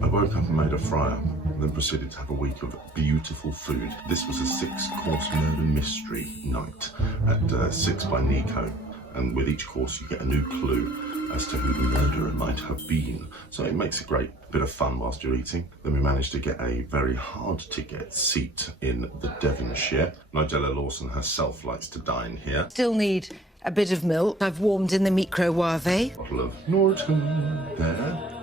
I woke up and made a fryer, and then proceeded to have a week of beautiful food. This was a 6-course murder mystery night at 6 by Nico, and with each course you get a new clue as to who the murderer might have been. So it makes a great bit of fun whilst you're eating. Then we managed to get a very hard to get seat in the Devonshire. Nigella Lawson herself likes to dine here. Still need a bit of milk. I've warmed in the microwave. Bottle of Norton there.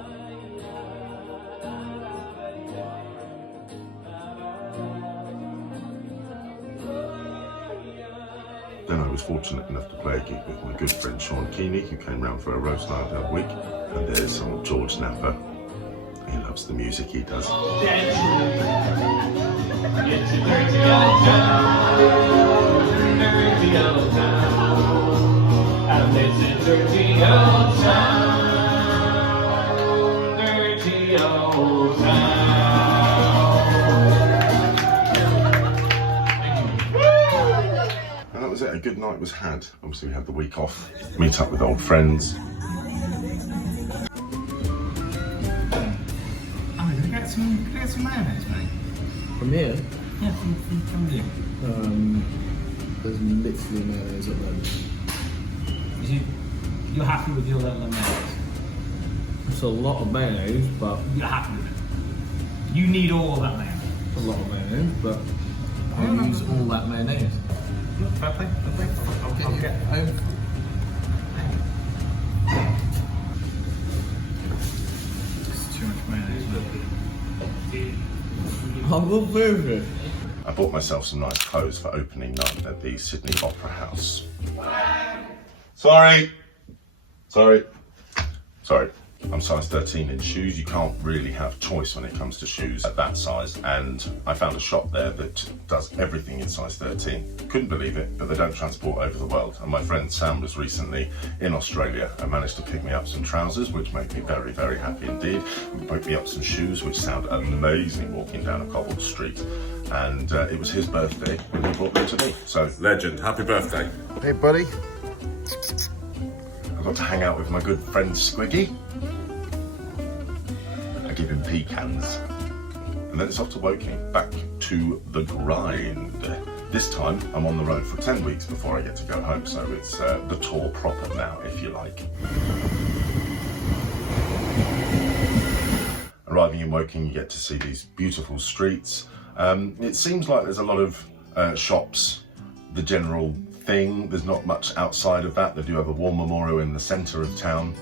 Then I was fortunate enough to play a gig with my good friend Sean Keeney, who came round for a roast night that week. And there's old George Napper. He loves the music, he does. A good night was had. Obviously we had the week off, meet up with old friends. Oh, can I get some mayonnaise, mate? From here? Yeah, from you. There's literally mayonnaise at the moment. You're happy with your little mayonnaise? It's a lot of mayonnaise, but... You're happy with it? You need all of that mayonnaise? A lot of mayonnaise, but I'll use all that mayonnaise. Look, fair play. I'll get home. It's too much mayonnaise, look. I will move it. I bought myself some nice clothes for opening night at the Sydney Opera House. Sorry. I'm size 13 in shoes. You can't really have choice when it comes to shoes at that size, and I found a shop there that does everything in size 13. Couldn't believe it, but they don't transport over the world. And my friend Sam was recently in Australia and managed to pick me up some trousers, which made me very, very happy indeed. He picked me up some shoes, which sound amazing walking down a cobbled street. And it was his birthday when he brought them to me. So, legend, happy birthday. Hey, buddy. I got to hang out with my good friend Squiggy. I give him pecans. And then it's off to Woking, back to the grind. This time, I'm on the road for 10 weeks before I get to go home, so it's the tour proper now, if you like. Arriving in Woking, you get to see these beautiful streets. It seems like there's a lot of shops, the general thing. There's not much outside of that. They do have a war memorial in the centre of town.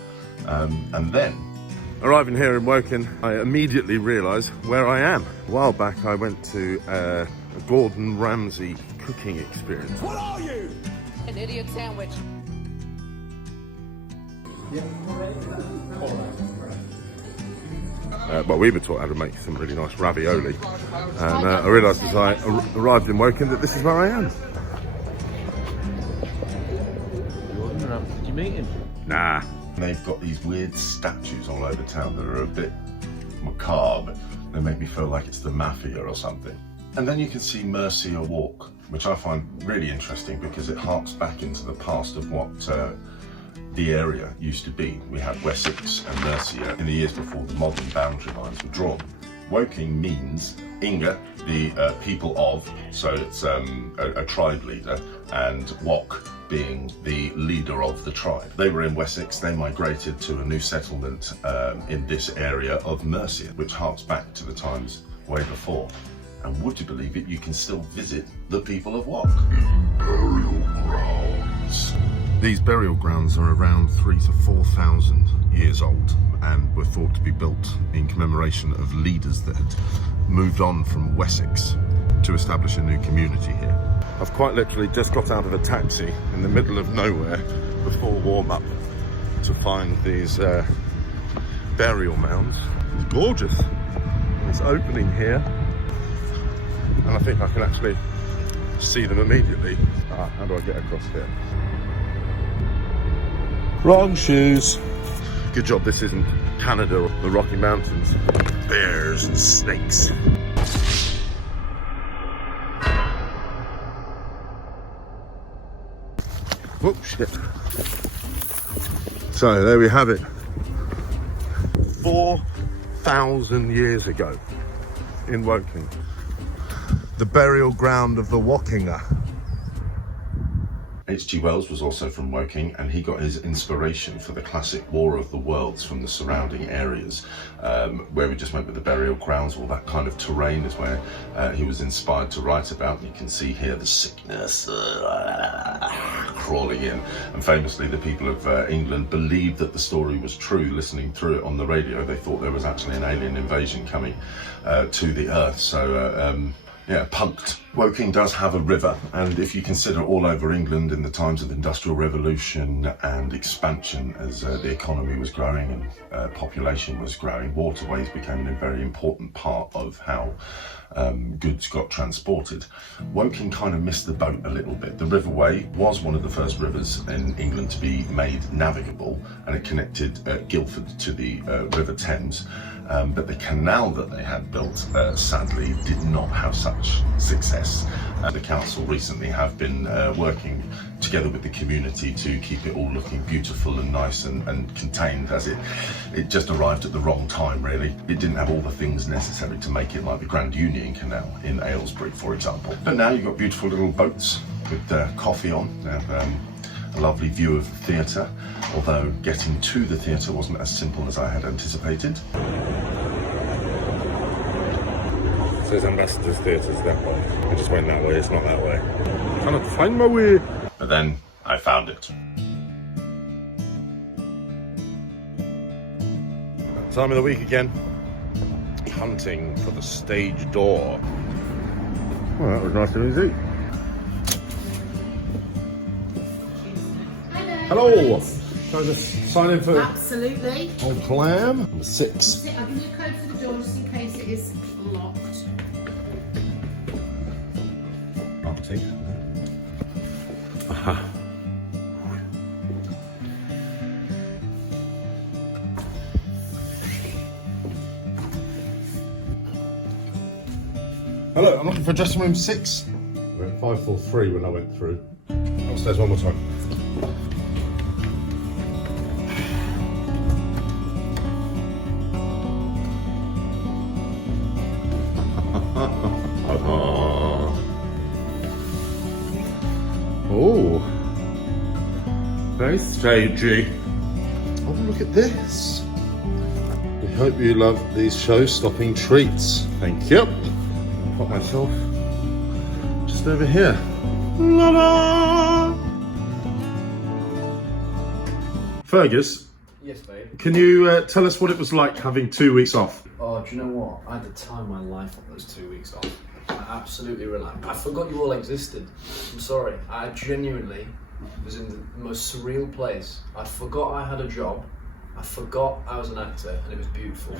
And then, arriving here in Woking, I immediately realise where I am. A while back I went to a Gordon Ramsay cooking experience. What are you? An idiot sandwich. Well, we were taught how to make some really nice ravioli, and I realised as I arrived in Woking that this is where I am. Did you meet him? Nah. They've got these weird statues all over town that are a bit macabre. They make me feel like it's the mafia or something. And then you can see Mercia Walk, which I find really interesting because it harks back into the past of what the area used to be. We had Wessex and Mercia in the years before the modern boundary lines were drawn. Woking means Inga, the people of, so it's a tribe leader, and Wok being the leader of the tribe. They were in Wessex, they migrated to a new settlement in this area of Mercia, which harks back to the times way before. And would you believe it, you can still visit the people of Wok. Burial grounds. These burial grounds are around 3,000 to 4,000 years old and were thought to be built in commemoration of leaders that had moved on from Wessex to establish a new community here. I've quite literally just got out of a taxi in the middle of nowhere before warm-up to find these burial mounds. It's gorgeous. It's opening here, and I think I can actually see them immediately. How do I get across here? Wrong shoes. Good job this isn't Canada or the Rocky Mountains. Bears and snakes. Oh shit. So there we have it. 4 1,000 years ago in Woking. The burial ground of the Wockinger. H.G. Wells was also from Woking, and he got his inspiration for the classic War of the Worlds from the surrounding areas, where we just went with the burial grounds. All that kind of terrain is where he was inspired to write about. You can see here the sickness crawling in, and famously the people of England believed that the story was true. Listening through it on the radio, they thought there was actually an alien invasion coming to the earth. So yeah, punked. Woking does have a river, and if you consider all over England in the times of the Industrial Revolution and expansion, as the economy was growing and population was growing, waterways became a very important part of how goods got transported. Woking kind of missed the boat a little bit. The Riverway was one of the first rivers in England to be made navigable, and it connected Guildford to the River Thames. But the canal that they had built, sadly, did not have such success. The council recently have been working together with the community to keep it all looking beautiful and nice and contained, as it just arrived at the wrong time, really. It didn't have all the things necessary to make it like the Grand Union Canal in Aylesbury, for example. But now you've got beautiful little boats with coffee on. They have a lovely view of the theatre, although getting to the theatre wasn't as simple as I had anticipated. It says Ambassador's Theatre's that way. I just went that way, it's not that way. I cannot find my way. But then I found it. Time of the week again. Hunting for the stage door. Well, that was nice and easy. Hello! Can I just sign in for Absolutely. old clam? Number 6. I'll give you a code for the door just in case it is locked. Marketing. Aha. Hello, I'm looking for dressing room 6. We're at 543 when I went through. Upstairs one more time. Oh, very stagey. Oh, look at this. We hope you love these show-stopping treats. Thank you. I'll put myself just over here. La-la! Fergus, Yes, babe. can you tell us what it was like having 2 weeks off? Oh, do you know what? I had the time of my life on those 2 weeks off. I absolutely relaxed. I forgot you all existed. I'm sorry. I genuinely was in the most surreal place. I forgot I had a job. I forgot I was an actor, and it was beautiful.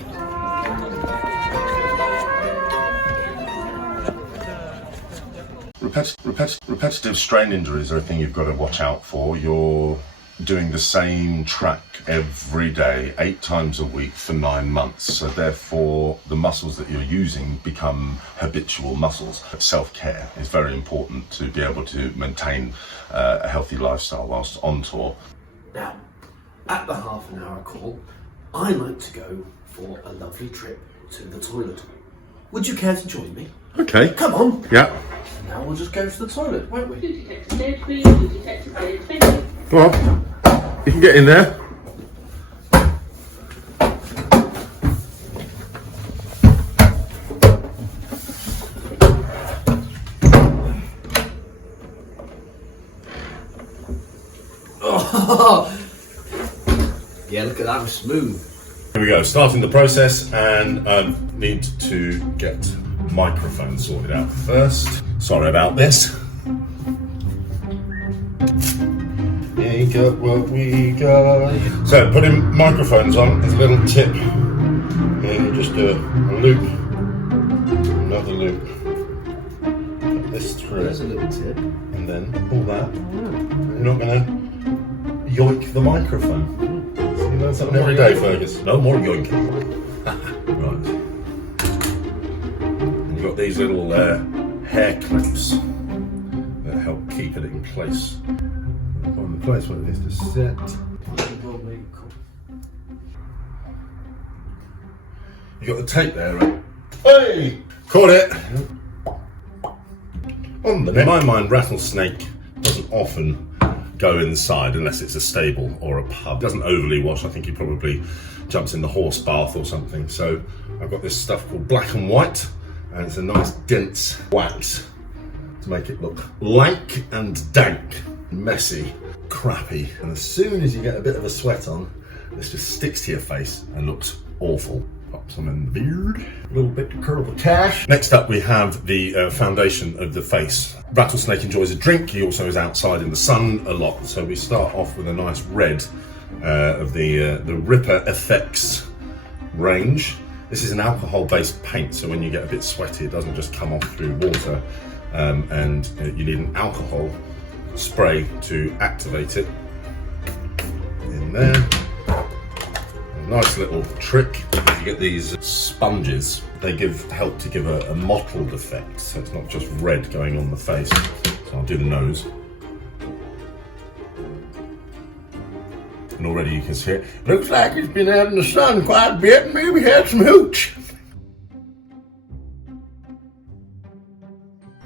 Repetitive strain injuries are a thing you've got to watch out for. You're doing the same track every day, 8 times a week for 9 months. So therefore, the muscles that you're using become habitual muscles. Self-care is very important to be able to maintain a healthy lifestyle whilst on tour. Now, at the half an hour call, I like to go for a lovely trip to the toilet. Would you care to join me? Okay. Come on. Yeah. Now we'll just go to the toilet, won't we? Come on. You can get in there. Oh. Yeah, look at that, was smooth. Here we go, starting the process, and I need to get microphone sorted out first. Sorry about this. We got what we got. So putting microphones on is a little tip. And you just do a loop, another loop. Put this through. There's a little tip. And then pull that. You're not gonna yoink the microphone. So you learn something every day, Fergus. No more yoinking. Right. And you've got these little hair clips that help keep it in place. On the place where it is to sit. You got the tape there, right? Hey! Caught it! On the net. In my mind, rattlesnake doesn't often go inside unless it's a stable or a pub. Doesn't overly wash. I think he probably jumps in the horse bath or something. So I've got this stuff called black and white, and it's a nice dense wax to make it look lank and dank, messy, crappy. And as soon as you get a bit of a sweat on, this just sticks to your face and looks awful. Pop some in the beard, a little bit to curl the cash. Next up we have the foundation of the face. Rattlesnake enjoys a drink. He also is outside in the sun a lot. So we start off with a nice red of the Ripper Effects range. This is an alcohol-based paint, so when you get a bit sweaty, it doesn't just come off through water, and you need an alcohol spray to activate it. In there. A nice little trick. You get these sponges. They help to give a mottled effect, so it's not just red going on the face. So I'll do the nose. And already you can see it. Looks like it's been out in the sun quite a bit and maybe had some hooch.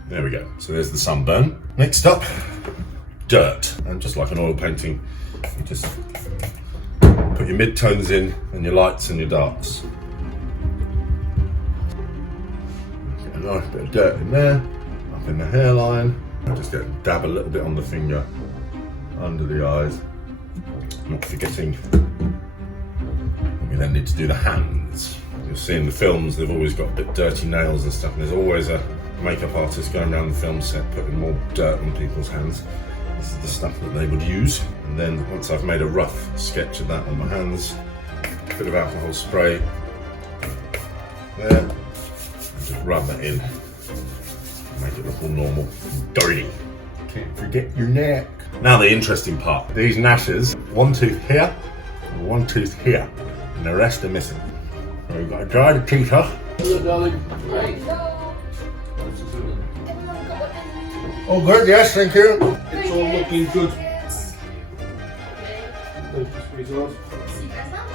There we go. So there's the sunburn. Next up, dirt. And just like an oil painting, you just put your mid-tones in and your lights and your darks. Get a nice bit of dirt in there, up in the hairline. I just dab a little bit on the finger, under the eyes. Not forgetting, we then need to do the hands. You'll see in the films they've always got a bit dirty nails and stuff, and there's always a makeup artist going around the film set putting more dirt on people's hands. This is the stuff that they would use. And then once I've made a rough sketch of that on my hands, a bit of alcohol spray there, and just rub that in, make it look all normal, dirty. Can't forget your neck. Now the interesting part, these gnashes, one tooth here, and one tooth here, and the rest are missing. So you've got to dry the teeth off. Hello, darling. Great. Oh good, yes, thank you. It's all looking good.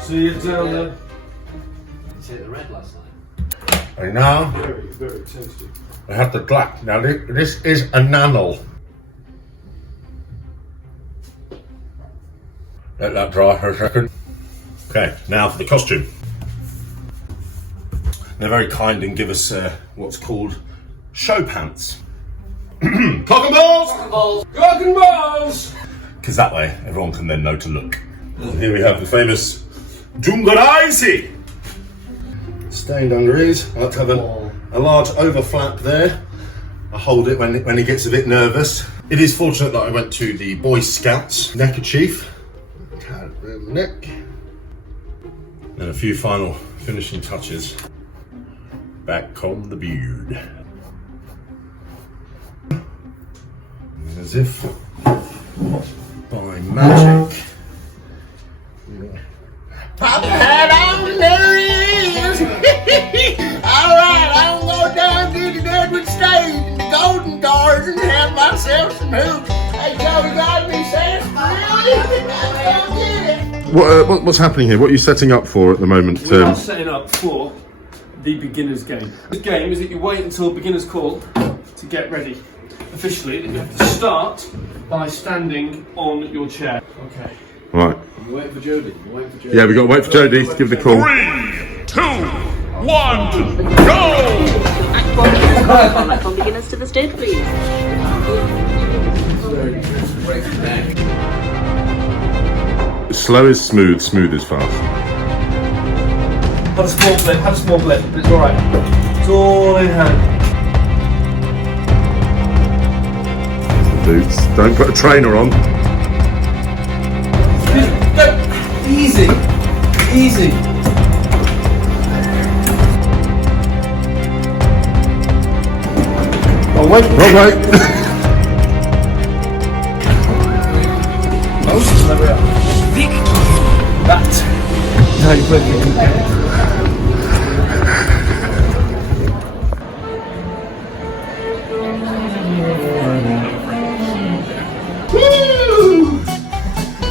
See you down there. Did you see the red last night? And now, Very, very tasty. I have the black. Now this is enamel. Let that dry for a second. Okay, now for the costume. They're very kind and give us what's called show pants. Cock and balls! Cock and balls! Cock and balls! Because that way everyone can then know to look. And here we have the famous Jungaraisi. Stained dungarees. I like to have a large overflap there. I hold it when he gets a bit nervous. It is fortunate that I went to the Boy Scouts neckerchief. Tie it around the neck. And a few final finishing touches. Back comb the beard. And as if by magic. Pop hat on, there he is! Alright, I'm gonna go down to the Deadwood stage and the Golden Guards and have myself some hoops. Hey, Joe, you got me saying? What's happening here? What are you setting up for at the moment? We are setting up for the beginner's game. The game is that you wait until beginner's call to get ready. Officially, you have to start by standing on your chair. Okay. Right. You're waiting for Jodie. You're waiting for Jodie. Yeah, we've got to wait for Jodie to give the call. 3, 2, 1, go! From beginners to the stage, please. Slow is smooth, smooth is fast. Have a small blip, have a small blip. It's alright. It's all in hand. Boots. Don't put a trainer on. Easy. Easy. Oh wait, wrong way. That. Now you're working.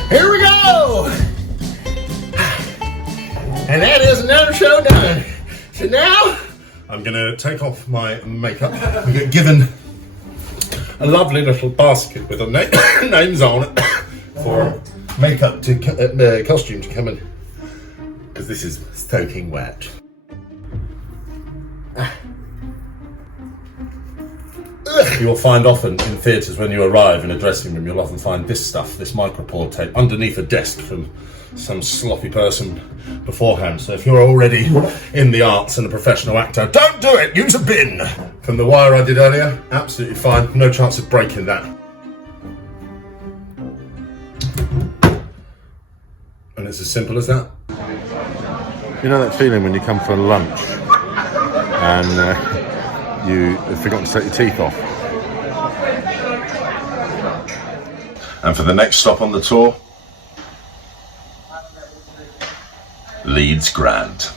Here we go! And that is another show done. I'm going to take off my makeup. We get given a lovely little basket with our names on it for makeup to costume to come in, because this is soaking wet. You'll find often in theatres when you arrive in a dressing room, you'll often find this stuff, this micropore tape, underneath a desk from some sloppy person beforehand. So if you're already in the arts and a professional actor, don't do it, use a bin. From the wire I did earlier, absolutely fine, no chance of breaking that. And it's as simple as that. You know that feeling when you come for lunch and you've forgotten to take your teeth off? And for the next stop on the tour, Leeds Grand.